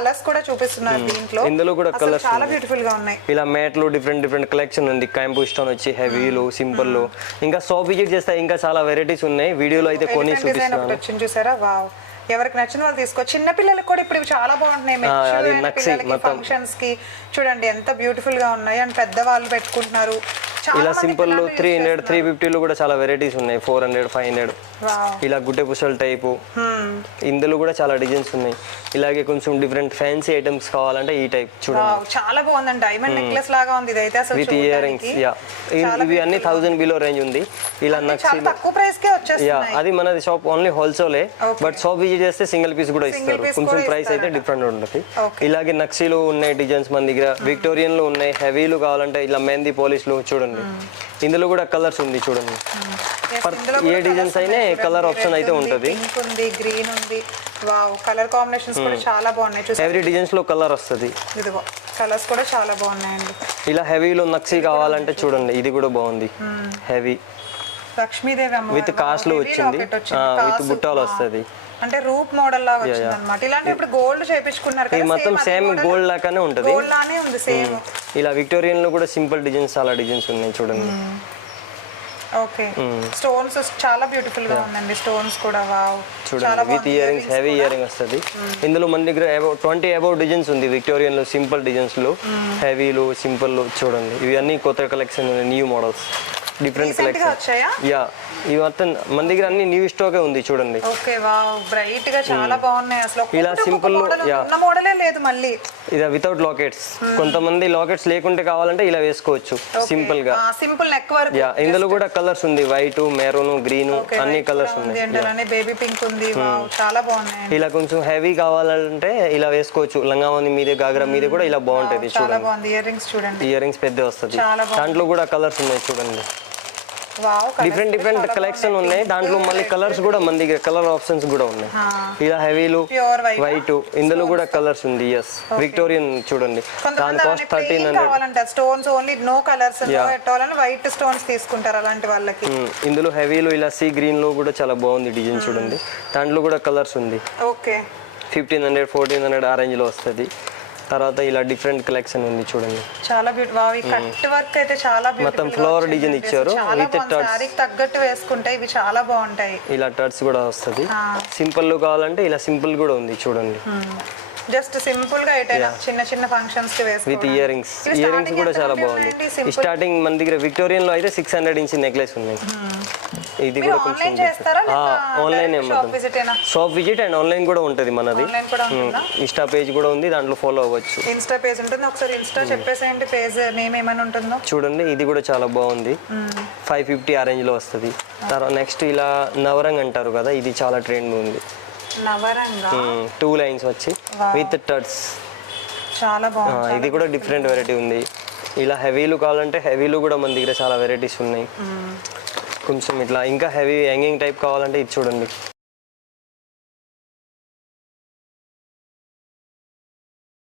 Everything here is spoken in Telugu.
కలర్స్ కూడా చూపిస్తున్నారు దీంట్లో. ఇందులో కూడా చాలా బ్యూటిఫుల్గా ఉన్నాయి. ఇలా డిఫరెంట్ డిఫరెంట్ కలెక్షన్ ఉంది. స్టోన్ వచ్చి హెవీలు సింపుల్ ఇంకా షాప్ విజిట్ చేస్తే ఇంకా చాలా వెరైటీస్ ఉన్నాయి. వీడియోలో అయితే కొన్ని చూపిస్తున్నాను. చూసారా? వావ్ ఎవరికి నచ్చిన వాళ్ళు తీసుకో చిన్న పిల్లలకు కూడా ఇప్పుడు చాలా బాగుంటున్నాయి. ఫంక్షన్స్కి చూడండి ఎంత బ్యూటిఫుల్గా ఉన్నాయి. అండ్ పెద్ద వాళ్ళు పెట్టుకుంటున్నారు ఇలా సింపుల్ త్రీ హండ్రెడ్ త్రీ ఫిఫ్టీలో కూడా చాలా వెరైటీస్ ఉన్నాయి. ఫోర్ హండ్రెడ్ ఫైవ్ హండ్రెడ్ ఇలా గుడ్డే పుసల టైపు Hmm. ఇందులో కూడా చాలా డిజైన్స్ ఉన్నాయి. ఇలాగే కొంచెం డిఫరెంట్ ఫ్యాన్సీ ఐటమ్స్ కావాలంటే ఈ టైప్ చూడండి. చాలా బాగుందండి. డైమండ్ నెక్లెస్ లాగా ఉంది ఇదైతే అసలు విత్ ఇయర్ రింగ్స్ చూడడానికి. యా ఇవి అన్ని బిలో రేంజ్ ఉంది. ఇలా తక్కువ ప్రైస్ కే వచ్చేస్తున్నాయి. అది మనది షాప్ ఓన్లీ హోల్సేలే. బట్ షాప్ విజిట్ చేస్తే సింగిల్ పీస్ కూడా ఇస్తారు. కొంచెం ప్రైస్ అయితే. డిఫరెంట్ ఉంటుంది. ఇలాగే నక్సీలు ఉన్నాయి డిజైన్స్ మన దగ్గర. విక్టోరియన్లో ఉన్నాయి హెవీలు కావాలంటే ఇలా మెహందీ పోలీసులు చూడండి. ఇందులో కూడా కలర్స్ ఉంది చూడండి. ఏ colours అయినా option Red అయితే ఉంటది. ఉంది గ్రీన్ ఉంది. వావ్ కలర్ కాంబినేషన్స్ కూడా చాలా బాగున్నాయి ఎవ్రీ డిజైన్స్లో కలర్ వస్తుంది. ఇదిగో కలర్స్ కూడా చాలా బాగున్నాయండి. ఇలా హెవీలో నక్సీ కావాలంటే చూడండి ఇది కూడా బాగుంది. హెవీ లక్ష్మీదేవి With కాసులు Heavy వచ్చింది. కాసు. బుట్టాలు. వస్తది. అంటే రూప్ మోడల్ లాగా వచ్చింది అనమాట ఇలాంటి ఇప్పుడు గోల్డ్ చేపించుకున్నారు ఇది మొత్తం సేమ్ గోల్డ్ లాగానే ఉంటుంది. గోల్డ్ లానే ఉంది సేమ్ ఇలా విక్టోరియన్లో కూడా సింపుల్ డిజైన్స్ చాలా డిజైన్స్ ఉన్నాయి చూడండి. ఓకే స్టోన్స్ చాలా బ్యూటిఫుల్గా ఉందండి. స్టోన్స్ కూడా వావ్ చూడండి with earrings heavy earring వస్తుంది. ఇందులో మన దగ్గర అబౌట్ ట్వంటీ అబౌవ్ డిజైన్స్ ఉంది విక్టోరియన్లో సింపుల్ డిజైన్స్లో. హెవీలు సింపుల్లో చూడండి. ఇవి అన్ని కొత్త collection new models different collection yeah ఇవి మొత్తం మన దగ్గర అన్ని న్యూ స్టాకే ఉంది చూడండి. ఓకే వావ్ బ్రైట్గా చాలా బాగున్నాయి అసలు. ఇలా ఒక్కొక్కటి ఒక్కొక్క simple లో, model ఉంది. yeah. ఉన్న మోడలే లేదు మళ్ళీ. ఇది వితౌట్ లాకెట్స్ కొంతమంది లాకెట్స్ లేకుంటే కావాలంటే ఇలా వేసుకోవచ్చు సింపుల్గా. సింపుల్ నెక్ వర్క్ యా ఇందులో కూడా కలర్స్ ఉంది. వైట్ మెరూన్ గ్రీన్ అన్ని కలర్స్ ఉన్నాయి. బేబీ పింక్ ఉంది. వావ్ చాలా బాగున్నాయి. ఇలా కొంచెం హెవీ కావాలంటే ఇలా వేసుకోవచ్చు. లంగావని మీదే గాగ్రా మీదే కూడా ఇలా బాగుంటది చాలా చూడండి. బాగుంది. ఇయర్ రింగ్స్ చూడండి ఇయర్ రింగ్స్ పెద్ద వస్తుంది. దాంట్లో కూడా కలర్స్ ఉన్నాయి చూడండి. డిఫరెంట్ డిఫరెంట్ కలెక్షన్ ఉన్నాయి. దాంట్లో మళ్ళీ కలర్స్ కూడా మన దగ్గర కలర్ ఆప్షన్స్ కూడా ఉన్నాయి. ఇలా హెవీలు వైట్ ఇందులో కూడా కలర్స్ ఉంది ఎస్ విక్టోరియన్ చూడండి. దాని కాస్ట్ థర్టీన్ హండ్రెడ్ కావాలంటే stones only no colours no పెట్టాలని వైట్ స్టోన్స్ తీసుకుంటారు అలాంటి వాళ్ళకి. ఇందులో హెవీలో ఇలా సీ గ్రీన్లో కూడా చాలా బాగుంది డిజైన్ చూడండి. దాంట్లో కూడా కలర్స్ ఉంది. Okay fifteen hundred fourteen hundred ఆ range లో వస్తుంది. తర్వాత ఇలా డిఫరెంట్ కలెక్షన్ ఉంది చూడండి. చాలా బ్యూటీ వావ్ ఈ కట్ వర్క్ అయితే చాలా మొత్తం బ్యూటిఫుల్ flower design ఇచ్చారు. తగ్గట్టు వేసుకుంటే ఇవి చాలా బాగుంటాయి. ఇలా టర్స్ కూడా వస్తుంది. సింపుల్ కావాలంటే ఇలా సింపుల్ కూడా ఉంది చూడండి. జస్ట్ సింపుల్గా ఎటైనా చిన్న చిన్న ఫంక్షన్స్కి with. Earrings earrings కూడా చాలా బాగుంది. స్టార్టింగ్ మన దగ్గర విక్టోరియన్లో అయితే సిక్స్ హండ్రెడ్ ఇంచ్ నెక్లెస్ ఉన్నాయి. ఇది మీరు కూడా కొంచెం ఆన్లైన్ షాప్ విజిట్ అయినా షాప్ విజిట్ అండ్ ఆన్లైన్ కూడా ఉంటుంది మనది. ఆన్లైన్ కూడా ఉంటుందా? ఇన్స్టా పేజ్ కూడా ఉంది దాంట్లో ఫాలో అవ్వచ్చు. ఇన్స్టా పేజ్ ఉంటుంది. ఒకసారి ఇన్స్టా చెప్పేసేయండి పేజ్ నేమ్ ఏమైనా ఉంటుందో. చూడండి ఇది కూడా చాలా బాగుంది. ఫైవ్ ఫిఫ్టీ ఆ range లో వస్తుంది. తర్వాత నెక్స్ట్ ఇలా నవరంగ్ అంటారు కదా ఇది చాలా ట్రెండ్ ఉంది. నవరంగా? టూ లైన్స్ వచ్చి విత్ చాలా బాగుంది. ఇది కూడా డిఫరెంట్ వెరైటీ ఉంది. ఇలా హెవీలు కావాలంటే హెవీలు కూడా మన దగ్గర చాలా వెరైటీస్ ఉన్నాయి. కొంచెం ఇట్లా ఇంకా హెవీ హ్యాంగింగ్ టైప్ కావాలంటే ఇది చూడండి.